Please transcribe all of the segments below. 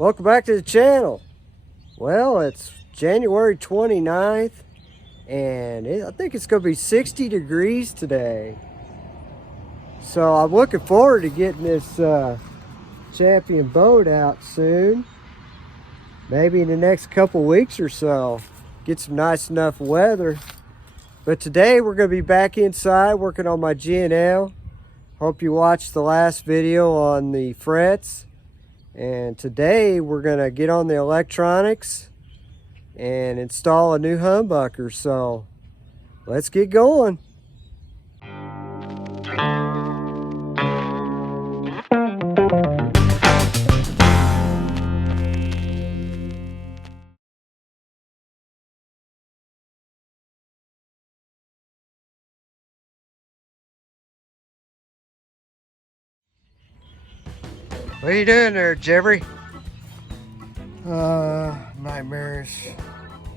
Welcome back to the channel. Well, it's January 29th and I think it's going to be 60 degrees today. So I'm looking forward to getting this champion boat out soon. Maybe in the next couple weeks or so. Get some nice enough weather. But today we're going to be back inside working on my G&L. Hope you watched the last video on the frets. And today we're going to get on the electronics and install a new humbucker. So let's get going. What are you doing there, Jeffrey? Nightmarish.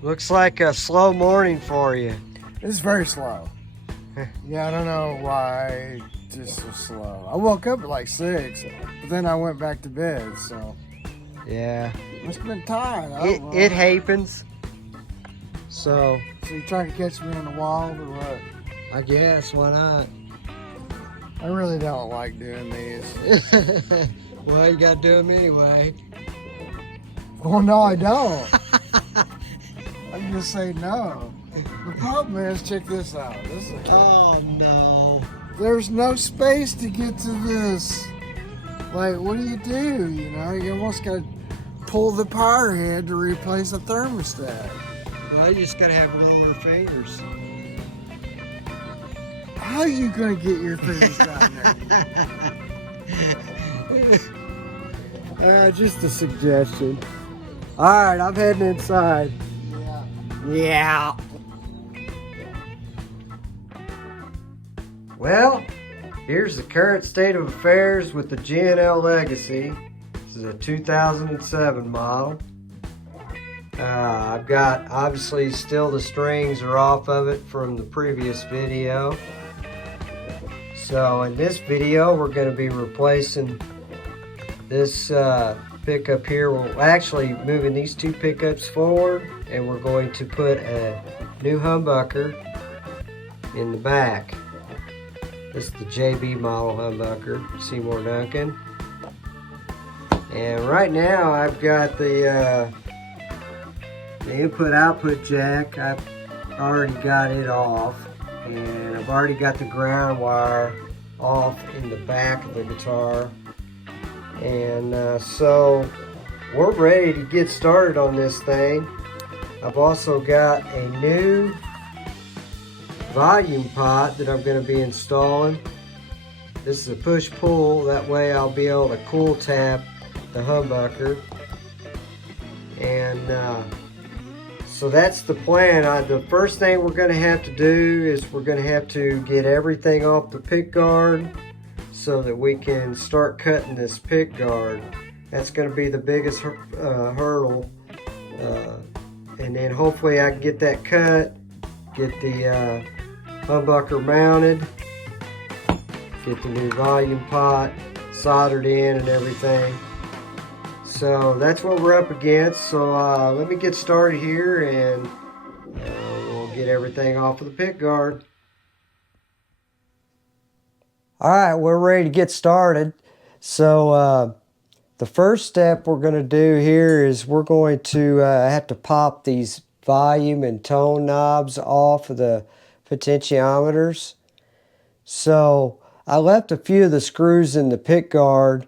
Looks like a slow morning for you. It's very slow. Yeah, I don't know why it's just so slow. I woke up at like 6, but then I went back to bed, so. Yeah. Must have been tired. It happens. So you trying to catch me in the wild or what? I guess, why not? I really don't like doing these. Well, you gotta do them anyway. Well, no, I don't. I can just say no. The problem is, check this out. This is Oh no. There's no space to get to this. Like, what do? You know, you almost got to pull the power head to replace the thermostat. Well, you just gotta have longer fingers. How are you gonna get your fingers down there? Just a suggestion. All right, I'm heading inside. Yeah. Well, here's the current state of affairs with the G&L Legacy. This is a 2007 model. I've got, obviously, still the strings are off of it from the previous video. So in this video, we're going to be replacing this pickup here. We're actually moving these two pickups forward, and we're going to put a new humbucker in the back. This is the JB Model humbucker, Seymour Duncan. And right now I've got the input-output jack. I've already got it off, and I've already got the ground wire off in the back of the guitar. And so we're ready to get started on this thing. I've also got a new volume pot that I'm going to be installing. This is a push-pull, that way I'll be able to cool tap the humbucker. And so that's the plan. The first thing we're going to have to do is we're going to have to get everything off the pickguard so that we can start cutting this pickguard. That's going to be the biggest hurdle. And then hopefully I can get that cut, get the humbucker mounted, get the new volume pot soldered in and everything. So that's what we're up against. So let me get started here, and we'll get everything off of the pickguard. All right, we're ready to get started. So the first step we're going to do here is we're going to have to pop these volume and tone knobs off of the potentiometers. So I left a few of the screws in the pickguard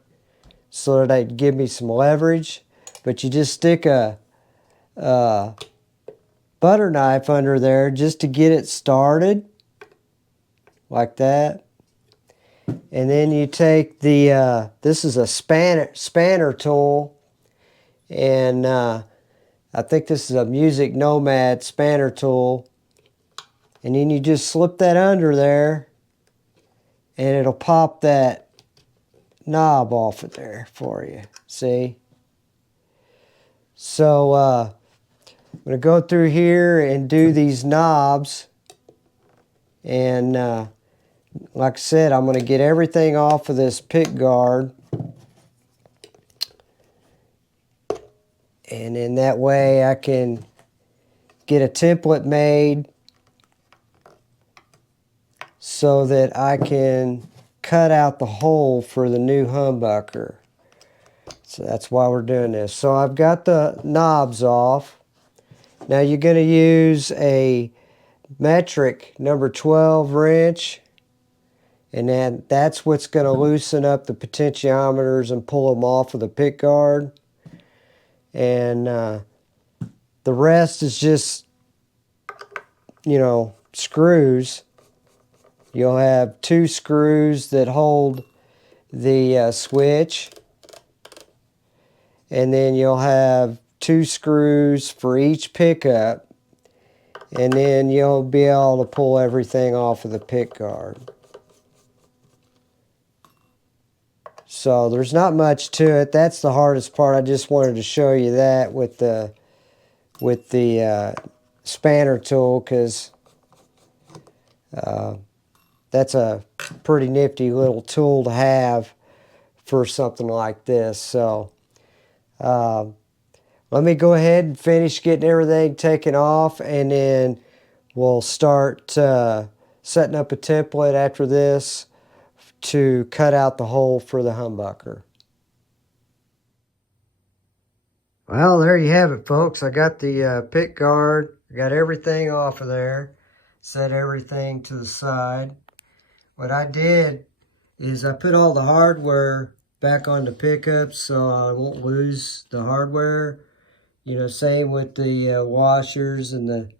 so that they'd give me some leverage, but you just stick a butter knife under there just to get it started, like that. And then you take the, this is a spanner tool, and I think this is a Music Nomad spanner tool. And then you just slip that under there, and it'll pop that knob off of there for you, see? So I'm going to go through here and do these knobs, and like I said, I'm going to get everything off of this pickguard. And in that way I can get a template made so that I can cut out the hole for the new humbucker. So that's why we're doing this. So I've got the knobs off. Now you're going to use a metric number 12 wrench, and then that's what's going to loosen up the potentiometers and pull them off of the pickguard. And the rest is just, you know, screws. You'll have 2 screws that hold the switch, and then you'll have 2 screws for each pickup, and then you'll be able to pull everything off of the pickguard. So there's not much to it. That's the hardest part. I just wanted to show you that with the spanner tool, because that's a pretty nifty little tool to have for something like this. So let me go ahead and finish getting everything taken off, and then we'll start setting up a template after this to cut out the hole for the humbucker. Well, there you have it, folks. I got the pick guard. I got everything off of there. Set everything to the side. What I did is I put all the hardware back on the pickups so I won't lose the hardware. You know, same with the washers and the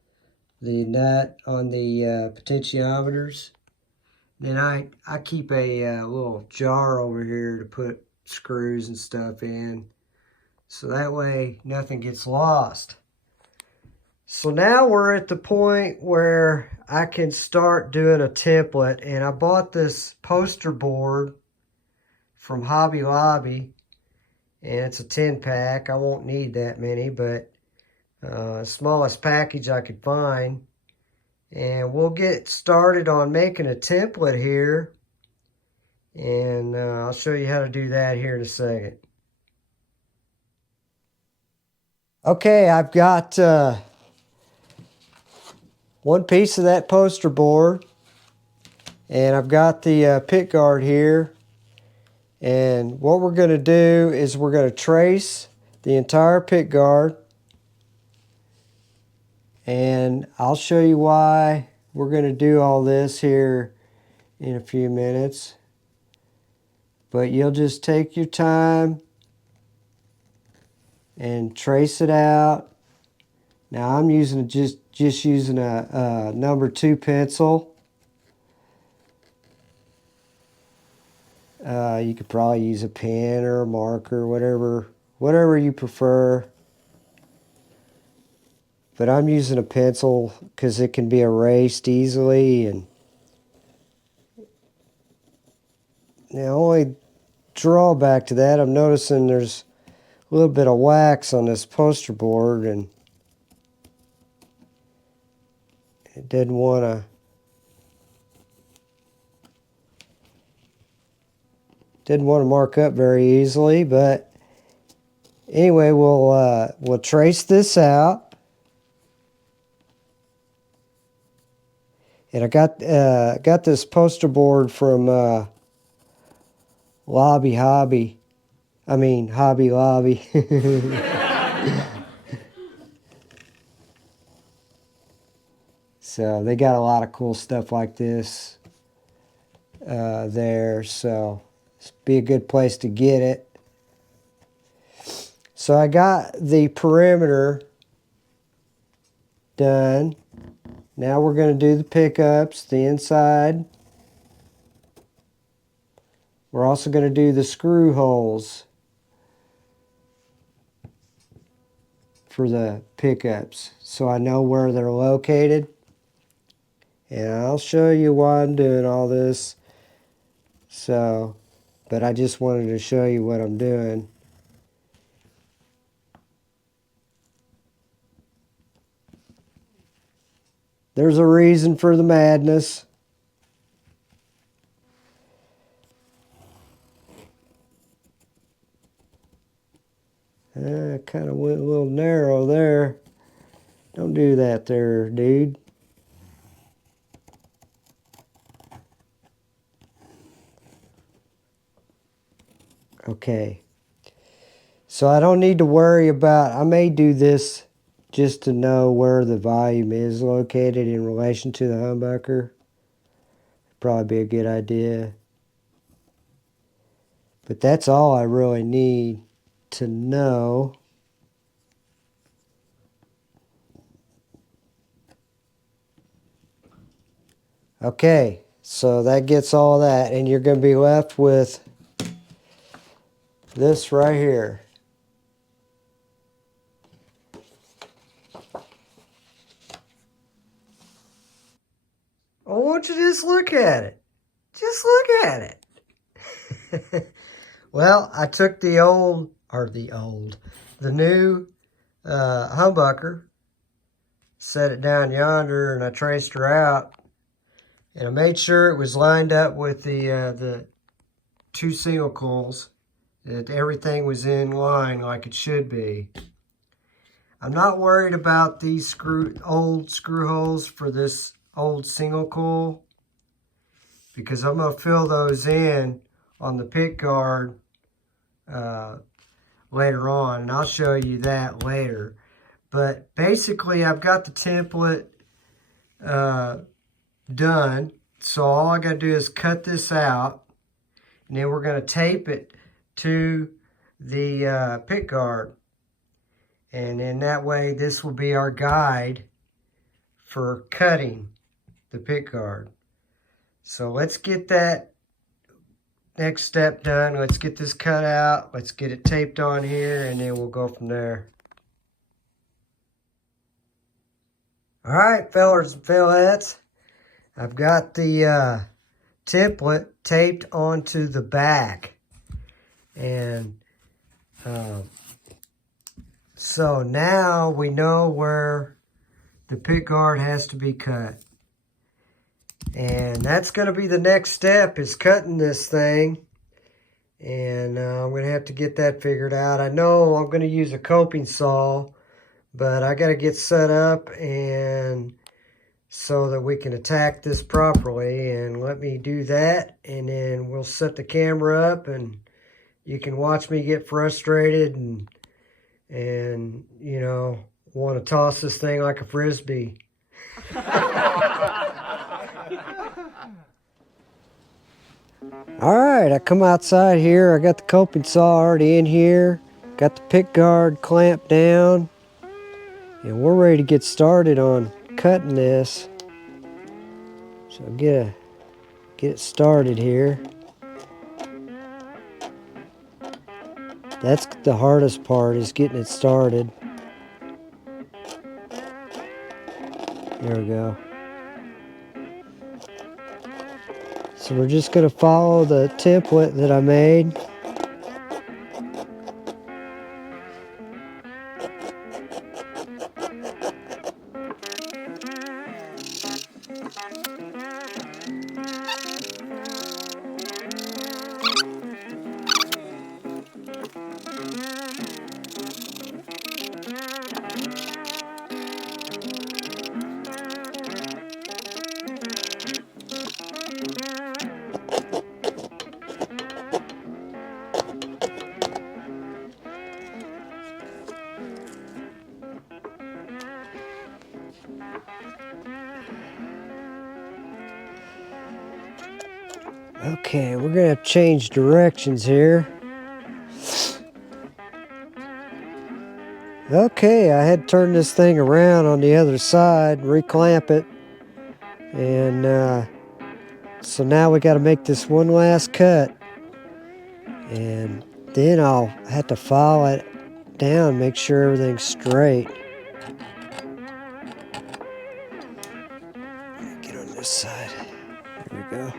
nut on the potentiometers. Then I keep a little jar over here to put screws and stuff in, so that way nothing gets lost. So now we're at the point where I can start doing a template, and I bought this poster board from Hobby Lobby, and it's a 10-pack. I won't need that many, but smallest package I could find. And we'll get started on making a template here, and I'll show you how to do that here in a second. Okay, I've got one piece of that poster board, and I've got the pick guard here. And what we're going to do is we're going to trace the entire pick guard, and I'll show you why we're going to do all this here in a few minutes. But you'll just take your time and trace it out. Now I'm using just using a number 2 pencil. You could probably use a pen or a marker, whatever you prefer. But I'm using a pencil because it can be erased easily. And the only drawback to that, I'm noticing there's a little bit of wax on this poster board, and it didn't want to mark up very easily. But anyway, we'll trace this out. And I got this poster board from Hobby Lobby. So they got a lot of cool stuff like this there. So it's be a good place to get it. So I got the perimeter done. Now we're going to do the pickups, the inside. We're also going to do the screw holes for the pickups, so I know where they're located. And I'll show you why I'm doing all this. So, but I just wanted to show you what I'm doing. There's a reason for the madness. Kind of went a little narrow there. Don't do that there, dude. Okay. So I don't need to worry about, I may do this just to know where the volume is located in relation to the humbucker. Probably be a good idea. But that's all I really need to know. Okay, so that gets all that, and you're going to be left with this right here. I want you to just look at it. Just look at it. Well, I took the new humbucker, set it down yonder, and I traced her out. And I made sure it was lined up with the two single coils, that everything was in line like it should be. I'm not worried about these old screw holes for this old single coil, because I'm going to fill those in on the pickguard later on, and I'll show you that later. But basically, I've got the template done, so all I got to do is cut this out, and then we're going to tape it to the pickguard, and in that way this will be our guide for cutting the pickguard. So let's get that next step done. Let's get this cut out, let's get it taped on here, and then we'll go from there. Alright, fellers and fellettes, I've got the template taped onto the back, and so now we know where the pickguard has to be cut, and that's going to be the next step, is cutting this thing. And I'm going to have to get that figured out. I know I'm going to use a coping saw, but I got to get set up and so that we can attack this properly. And let me do that, and then we'll set the camera up, and you can watch me get frustrated and you know, want to toss this thing like a frisbee. Alright, I come outside here. I got the coping saw already in here, got the pickguard clamped down, and we're ready to get started on cutting this. So get it started here. That's the hardest part, is getting it started. There we go. So we're just going to follow the template that I made. Okay, we're going to change directions here. Okay, I had to turn this thing around on the other side, reclamp it. And so now we got to make this one last cut. And then I'll have to file it down, make sure everything's straight. Get on this side. There we go.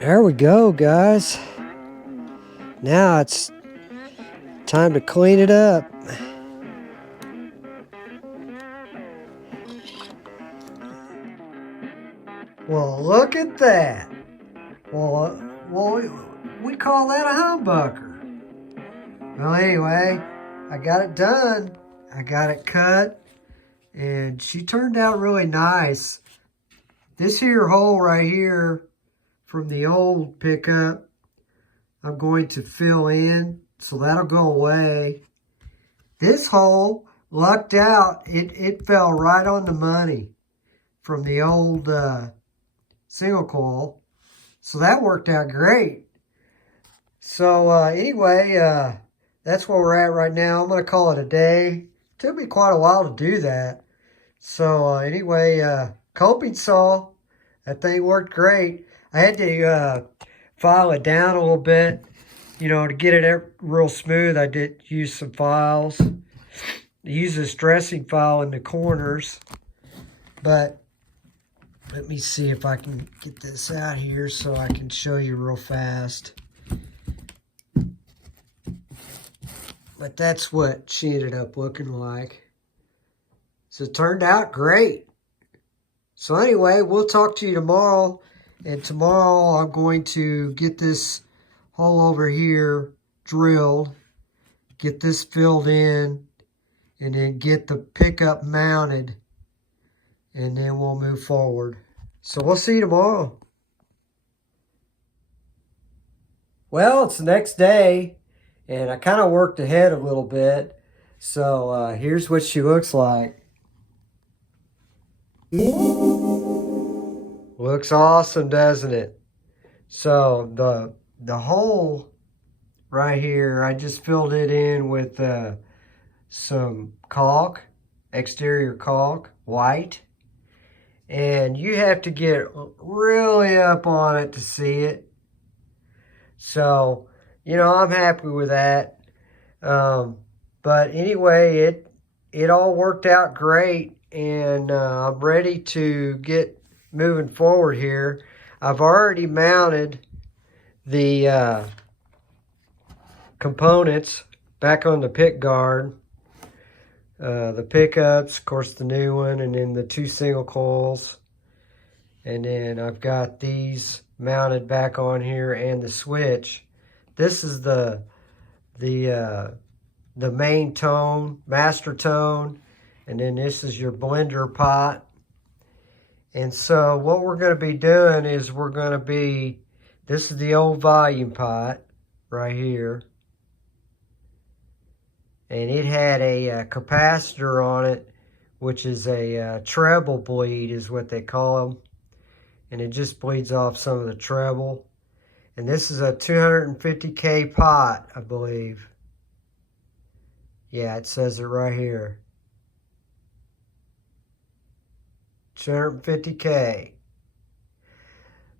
There we go, guys. Now it's time to clean it up. Well, look at that. Well, we call that a humbucker. Well, anyway, I got it done. I got it cut, and she turned out really nice. This here hole right here from the old pickup, I'm going to fill in, so that'll go away. This hole, lucked out, it fell right on the money from the old single coil. So that worked out great. So anyway, that's where we're at right now. I'm going to call it a day. Took me quite a while to do that. So anyway, coping saw, that thing worked great. I had to file it down a little bit, you know, to get it real smooth. I did use some files. I use this dressing file in the corners. But let me see if I can get this out here so I can show you real fast. But that's what she ended up looking like. So it turned out great. So anyway, we'll talk to you tomorrow. And tomorrow I'm going to get this hole over here drilled, get this filled in, and then get the pickup mounted. And then we'll move forward. So we'll see you tomorrow. Well, it's the next day, and I kind of worked ahead a little bit. So here's what she looks like. Looks awesome, doesn't it? So the hole right here, I just filled it in with some caulk, exterior caulk, white. And you have to get really up on it to see it. So, you know, I'm happy with that. But anyway, it all worked out great. And I'm ready to get moving forward here. I've already mounted the components back on the pickguard. The pickups, of course, the new one, and then the 2 single coils. And then I've got these mounted back on here and the switch. This is the main tone, master tone, and then this is your blender pot. And so what we're going to be doing is this is the old volume pot right here. And it had a capacitor on it, which is a treble bleed is what they call them. And it just bleeds off some of the treble. And this is a 250K pot, I believe. Yeah, it says it right here. 250K.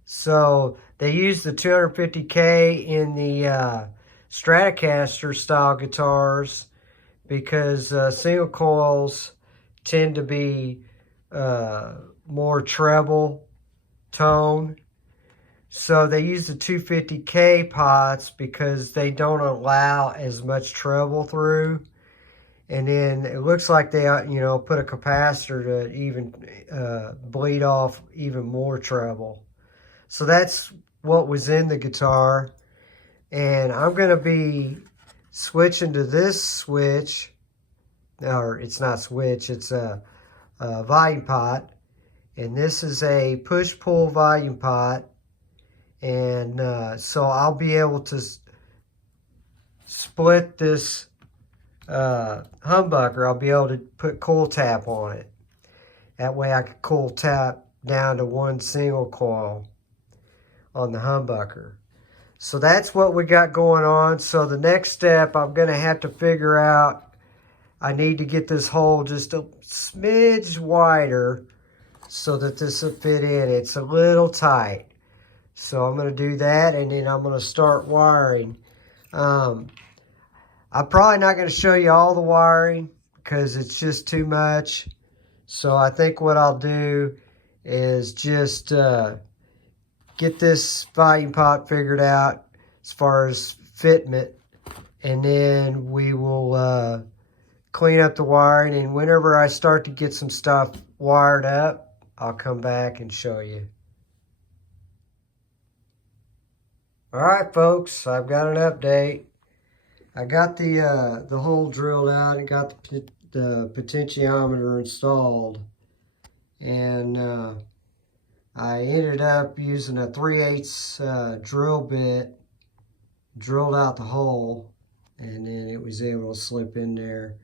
So they use the 250K in the Stratocaster style guitars because single coils tend to be more treble tone. So they use the 250K pots because they don't allow as much treble through. And then it looks like they, you know, put a capacitor to even bleed off even more treble. So that's what was in the guitar. And I'm going to be switching to this switch. Or it's not switch, it's a volume pot. And this is a push-pull volume pot. And so I'll be able to split this humbucker. I'll be able to put coil tap on it. That way I can coil tap down to 1 single coil on the humbucker. So that's what we got going on. So the next step, I'm going to have to figure out, I need to get this hole just a smidge wider so that this will fit in. It's a little tight. So I'm going to do that, and then I'm going to start wiring. I'm probably not going to show you all the wiring because it's just too much. So I think what I'll do is just get this volume pot figured out as far as fitment, and then we will clean up the wiring, and whenever I start to get some stuff wired up, I'll come back and show you. All right, folks, I've got an update. I got the hole drilled out and got the potentiometer installed, and I ended up using a 3/8 drill bit, drilled out the hole, and then it was able to slip in there.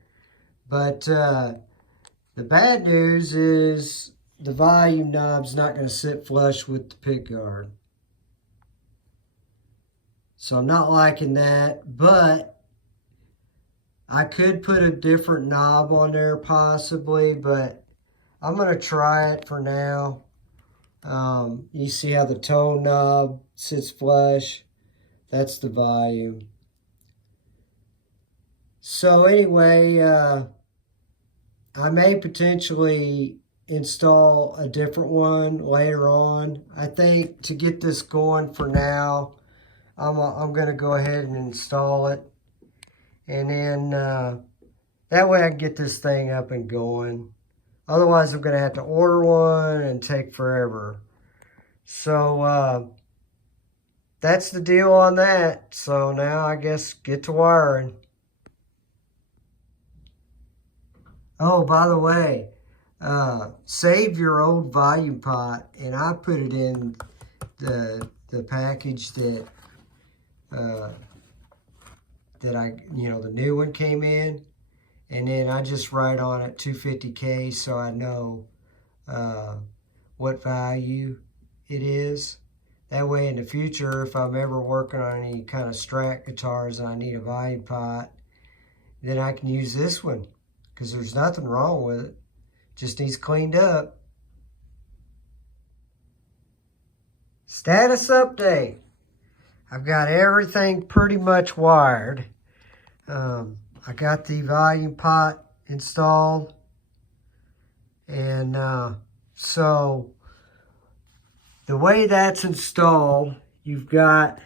But the bad news is the volume knob's not going to sit flush with the pickguard. So I'm not liking that, but I could put a different knob on there possibly, but I'm going to try it for now. You see how the tone knob sits flush? That's the volume. So anyway, I may potentially install a different one later on. I think to get this going for now, I'm going to go ahead and install it. And then that way I can get this thing up and going. Otherwise, I'm going to have to order one and take forever. So that's the deal on that. So now I guess get to wiring. Oh, by the way, save your old volume pot, and I put it in the package that the new one came in, and then I just write on it 250K so I know what value it is. That way in the future, if I'm ever working on any kind of Strat guitars and I need a volume pot, then I can use this one, because there's nothing wrong with it. Just needs cleaned up. Status update. I've got everything pretty much wired. I got the volume pot installed. And so the way that's installed, you've got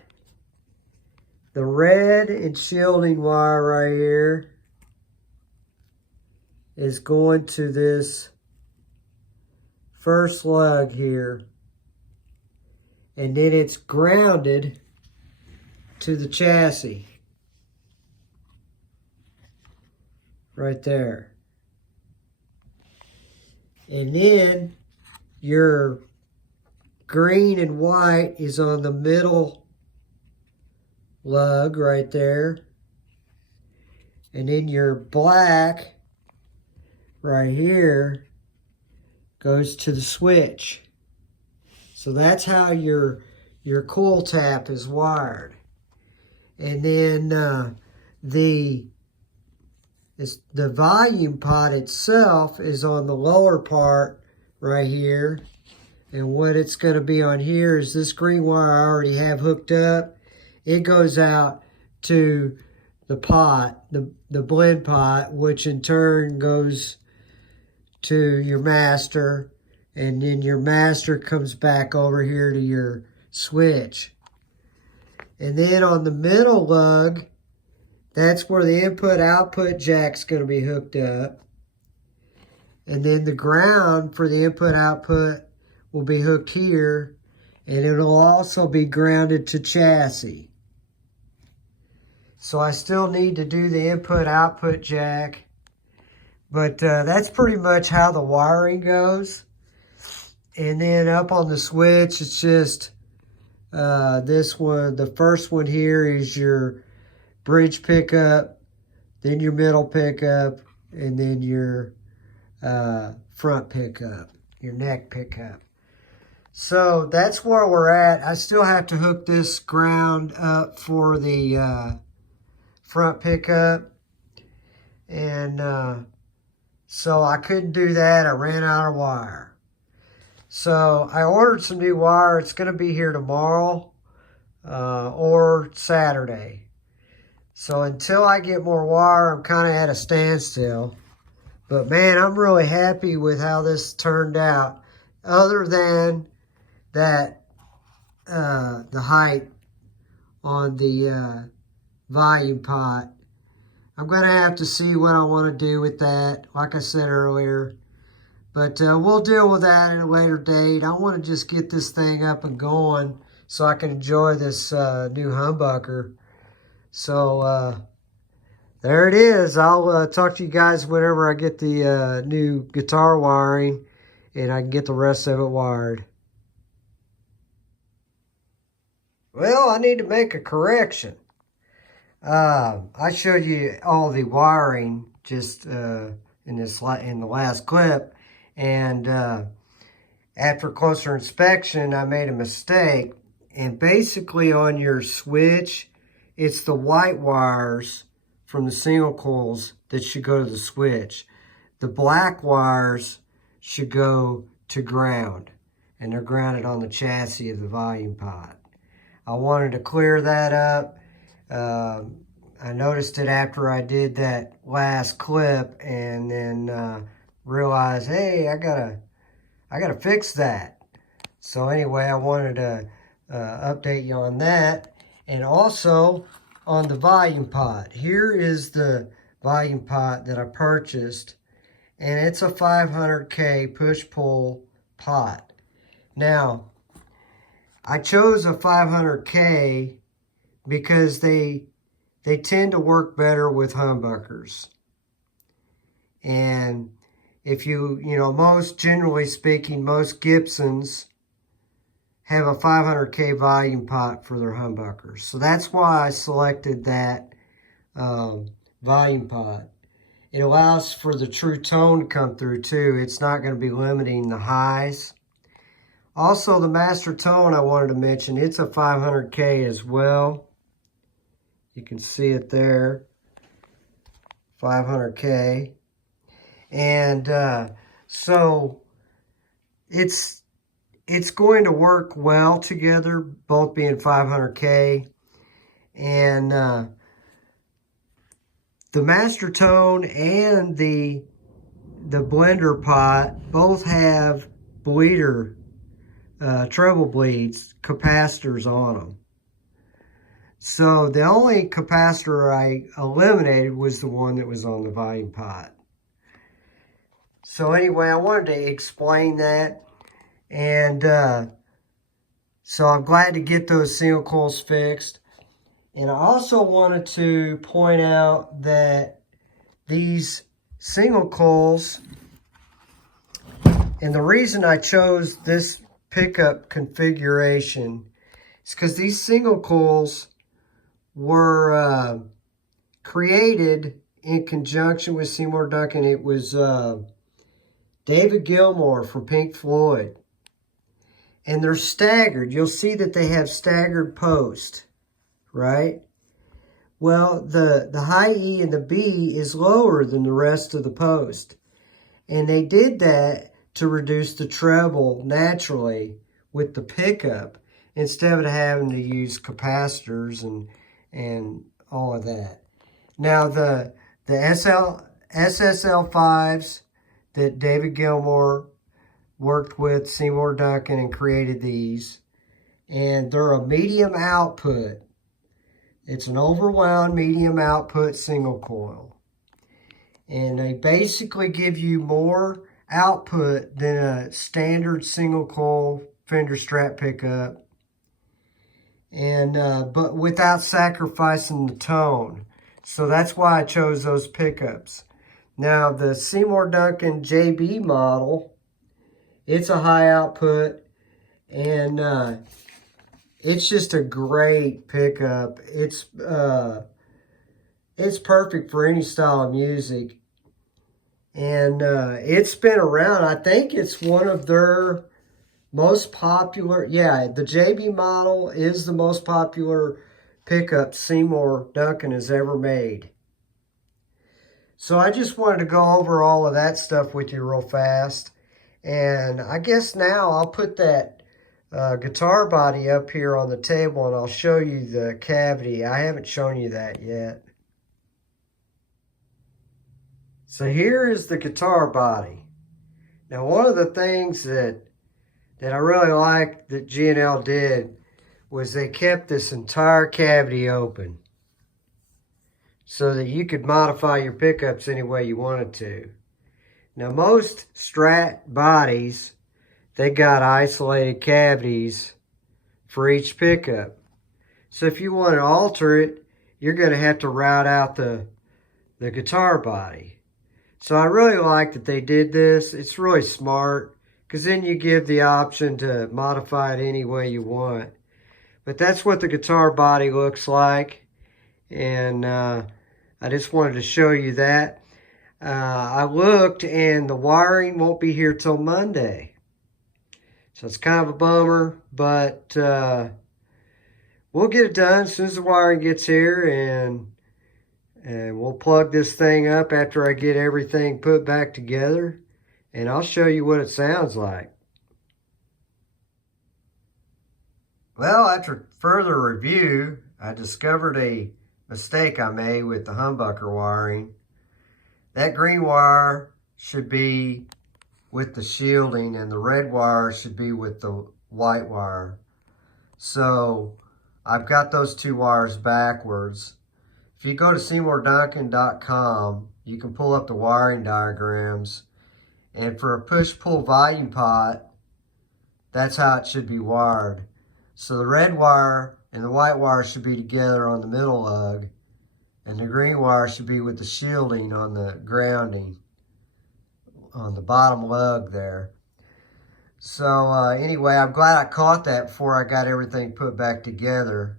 the red and shielding wire right here is going to this first lug here, and then it's grounded to the chassis right there. And then your green and white is on the middle lug right there, and then your black right here goes to the switch. So that's how your coil tap is wired. And then the volume pot itself is on the lower part right here. And what it's going to be on here is this green wire I already have hooked up. It goes out to the pot, the blend pot, which in turn goes to your master, and then your master comes back over here to your switch. And then on the middle lug, that's where the input-output jack's going to be hooked up. And then the ground for the input-output will be hooked here, and it'll also be grounded to chassis. So I still need to do the input-output jack, but that's pretty much how the wiring goes. And then up on the switch, it's just this one. The first one here is your bridge pickup, then your middle pickup, and then your front pickup, your neck pickup. So that's where we're at. I still have to hook this ground up for the front pickup, and so I couldn't do that. I ran out of wire. So I ordered some new wire. It's going to be here tomorrow or Saturday. So until I get more wire, I'm kind of at a standstill. But man, I'm really happy with how this turned out. Other than that the height on the volume pot. I'm going to have to see what I want to do with that, like I said earlier. But we'll deal with that at a later date. I want to just get this thing up and going so I can enjoy this new humbucker. So there it is. I'll talk to you guys whenever I get the new guitar wiring and I can get the rest of it wired. Well, I need to make a correction. I showed you all the wiring just in the last clip, and after closer inspection, I made a mistake. And basically, on your switch, it's the white wires from the single coils that should go to the switch. The black wires should go to ground, and they're grounded on the chassis of the volume pot. I wanted to clear that up. I noticed it after I did that last clip, and then realized, hey, I gotta fix that. So anyway, I wanted to update you on that, and also on the volume pot. Here is the volume pot that I purchased, and it's a 500K push-pull pot. Now, I chose a 500K because they tend to work better with humbuckers. And if most, generally speaking, most Gibsons have a 500K volume pot for their humbuckers. So that's why I selected that volume pot. It allows for the true tone to come through too. It's not going to be limiting the highs. Also, the master tone I wanted to mention, it's a 500K as well. You can see it there, 500K. And so it's going to work well together, both being 500K. And the master tone and the blender pot both have bleeder, treble bleeds, capacitors on them. So the only capacitor I eliminated was the one that was on the volume pot. So anyway, I wanted to explain that. And so I'm glad to get those single coils fixed. And I also wanted to point out that these single coils, and the reason I chose this pickup configuration is because these single coils were created in conjunction with Seymour Duncan. It was David Gilmour from Pink Floyd. And they're staggered. You'll see that they have staggered posts, right? Well, the high E and the B is lower than the rest of the post. And they did that to reduce the treble naturally with the pickup instead of having to use capacitors and all of that. Now, the SSL5s that David Gilmour worked with Seymour Duncan and created these, and they're a medium output. It's an overwound medium output single coil. And they basically give you more output than a standard single coil Fender Strat pickup, and but without sacrificing the tone. So that's why I chose those pickups. Now the Seymour Duncan JB model, it's a high output, and it's just a great pickup. It's perfect for any style of music. And it's been around. I think it's one of their most popular. Yeah, the JB model is the most popular pickup Seymour Duncan has ever made. So I just wanted to go over all of that stuff with you real fast. And I guess now I'll put that guitar body up here on the table and I'll show you the cavity. I haven't shown you that yet. So here is the guitar body. Now, one of the things that I really like that G&L did was they kept this entire cavity open so that you could modify your pickups any way you wanted to. Now most Strat bodies, they got isolated cavities for each pickup. So if you want to alter it, you're going to have to route out the guitar body. So I really like that they did this. It's really smart because then you give the option to modify it any way you want. But that's what the guitar body looks like. And I just wanted to show you that. I looked and the wiring won't be here till Monday. So it's kind of a bummer, but we'll get it done as soon as the wiring gets here, and we'll plug this thing up after I get everything put back together, and I'll show you what it sounds like. Well, after further review, I discovered a mistake I made with the humbucker wiring. That green wire should be with the shielding and the red wire should be with the white wire. So I've got those two wires backwards. If you go to SeymourDuncan.com, you can pull up the wiring diagrams, and for a push-pull volume pot, that's how it should be wired. So the red wire and the white wire should be together on the middle lug, and the green wire should be with the shielding on the grounding on the bottom lug there. So anyway, I'm glad I caught that before I got everything put back together.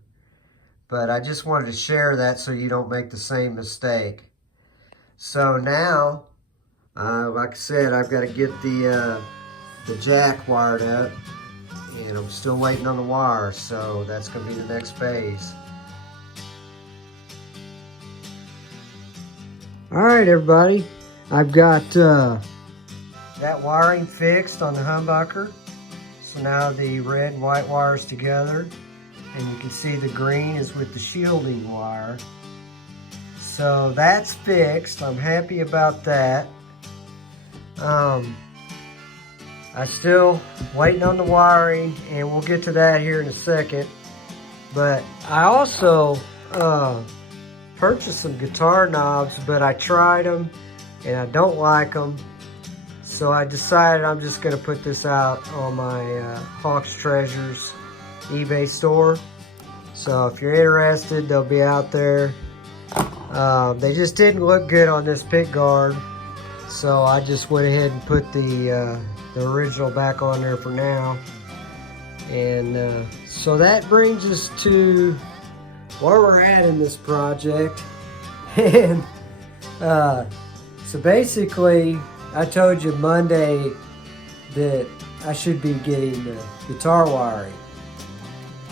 But I just wanted to share that so you don't make the same mistake. So now, like I said, I've got to get the jack wired up, and I'm still waiting on the wire, so that's going to be the next phase. All right, everybody, I've got that wiring fixed on the humbucker. So now the red and white wires together, and you can see the green is with the shielding wire. So that's fixed. I'm happy about that. I still waiting on the wiring, and we'll get to that here in a second. But I also purchased some guitar knobs, but I tried them and I don't like them. So I decided I'm just going to put this out on my Hawks Treasures eBay store. So if you're interested, they'll be out there. They just didn't look good on this pickguard, so I just went ahead and put the original back on there for now. And so that brings us to where we're at in this project. And so basically, I told you Monday that I should be getting the guitar wiring.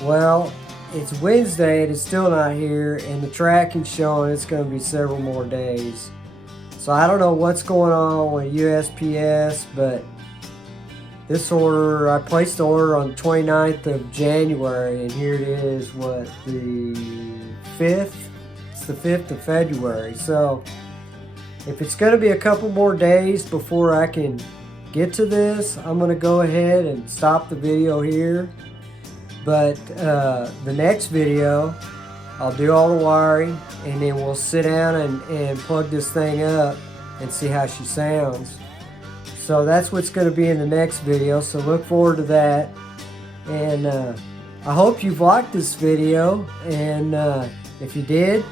Well, it's Wednesday and it's still not here, and the tracking's showing it's going to be several more days. So I don't know what's going on with USPS, but this order, I placed the order on the 29th of January, and here it is, what, the 5th? It's the 5th of February. So if it's going to be a couple more days before I can get to this, I'm going to go ahead and stop the video here. But the next video, I'll do all the wiring, and then we'll sit down and plug this thing up and see how she sounds. So that's what's going to be in the next video, so look forward to that. And I hope you've liked this video, and if you did,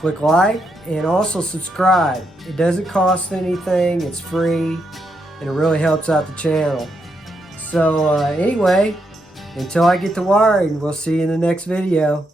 click like and also subscribe. It doesn't cost anything, it's free, and it really helps out the channel. So anyway, until I get the wiring, we'll see you in the next video.